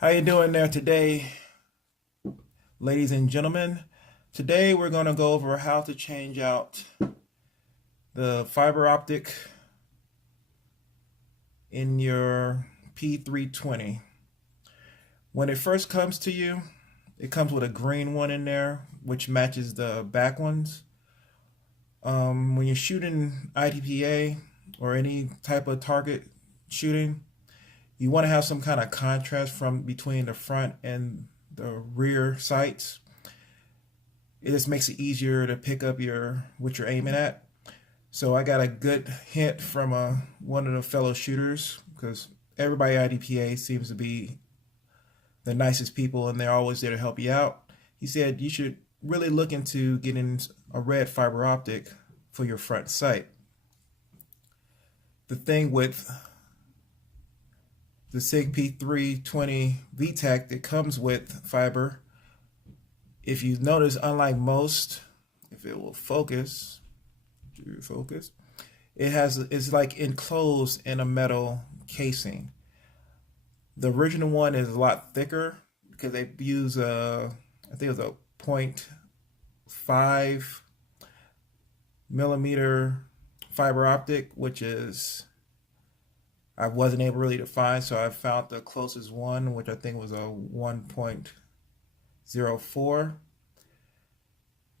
How you doing there today, ladies and gentlemen? Today we're going to go over how to change out the fiber optic in your P320. When it first comes to you, it comes with a green one in there, which matches the back ones. When you're shooting IDPA or any type of target shooting, you want to have some kind of contrast from between the front and the rear sights. It just makes it easier to pick up what you're aiming at. So I got a good hint from one of the fellow shooters, because everybody at IDPA seems to be the nicest people and they're always there to help you out. He said you should really look into getting a red fiber optic for your front sight. The thing with the SIG P320 V-TAC that comes with fiber, if you notice, unlike most, if it will focus, it's like enclosed in a metal casing. The original one is a lot thicker because they use I think it was a 0.5 millimeter fiber optic, which is I wasn't able really to find, so I found the closest one, which I think was a 1.04.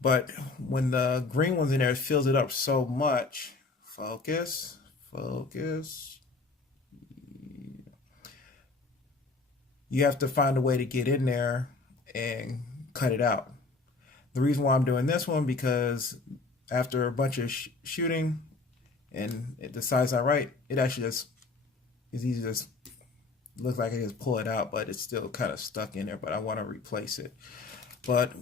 But when the green one's in there, it fills it up so much. Focus. You have to find a way to get in there and cut it out. The reason why I'm doing this one, because after a bunch of shooting and the size I right, it actually just is easy to just looks like I just pull it out, but it's still kind of stuck in there, but I want to replace it. But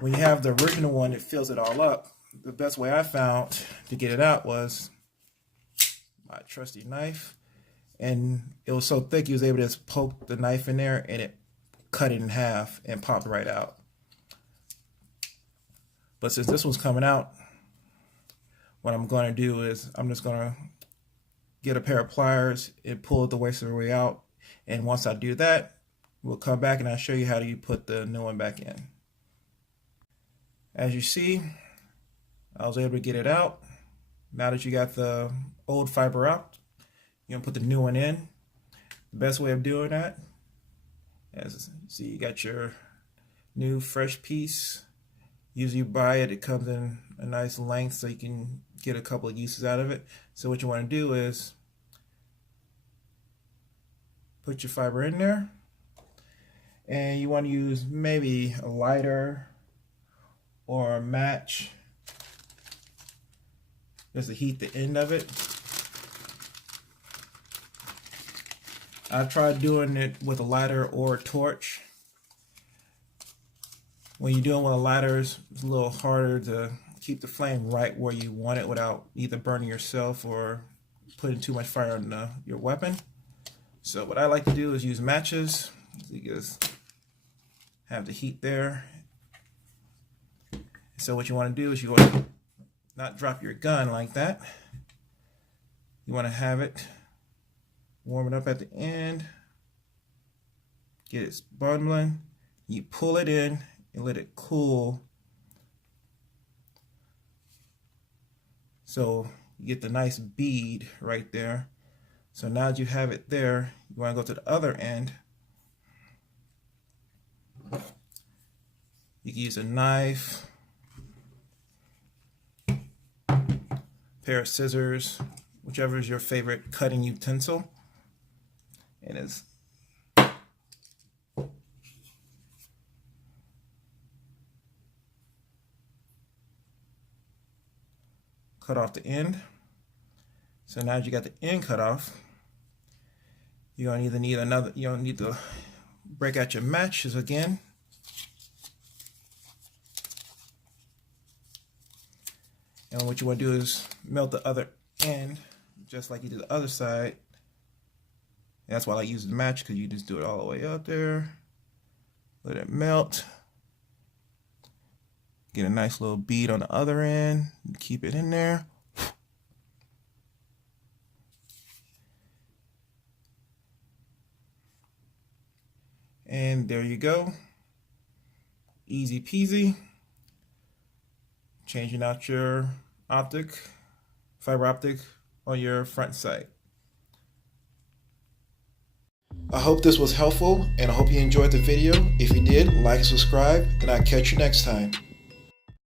when you have the original one, it fills it all up. The best way I found to get it out was my trusty knife, and it was so thick you was able to just poke the knife in there and it cut it in half and popped right out. But since this one's coming out, what I'm going to do is I'm just going to get a pair of pliers and pull it the rest of the way out. And once I do that, we'll come back and I'll show you how you put the new one back in. As you see, I was able to get it out. Now that you got the old fiber out, you're gonna put the new one in. The best way of doing that, as you see, you got your new fresh piece. Usually you buy it, it comes in a nice length so you can get a couple of uses out of it. So what you want to do is put your fiber in there, and you want to use maybe a lighter or a match just to heat the end of it. I've tried doing it with a lighter or a torch. When you're doing with a lighter, it's a little harder to keep the flame right where you want it without either burning yourself or putting too much fire on your weapon. So what I like to do is use matches. You just have the heat there. So what you want to do is you want to not drop your gun like that. You want to have it warm it up at the end. Get it bubbling. You pull it in and let it cool. So you get the nice bead right there. So now that you have it there, you want to go to the other end. You can use a knife, pair of scissors, whichever is your favorite cutting utensil. And it's cut off the end. So now that you got the end cut off, you're gonna either need another, you don't need to break out your matches again. And what you want to do is melt the other end just like you did the other side. And that's why I like using the match, because you just do it all the way up there, let it melt, get a nice little bead on the other end, keep it in there. And there you go. Easy peasy. Changing out your fiber optic on your front sight. I hope this was helpful, and I hope you enjoyed the video. If you did, like and subscribe, and I'll catch you next time.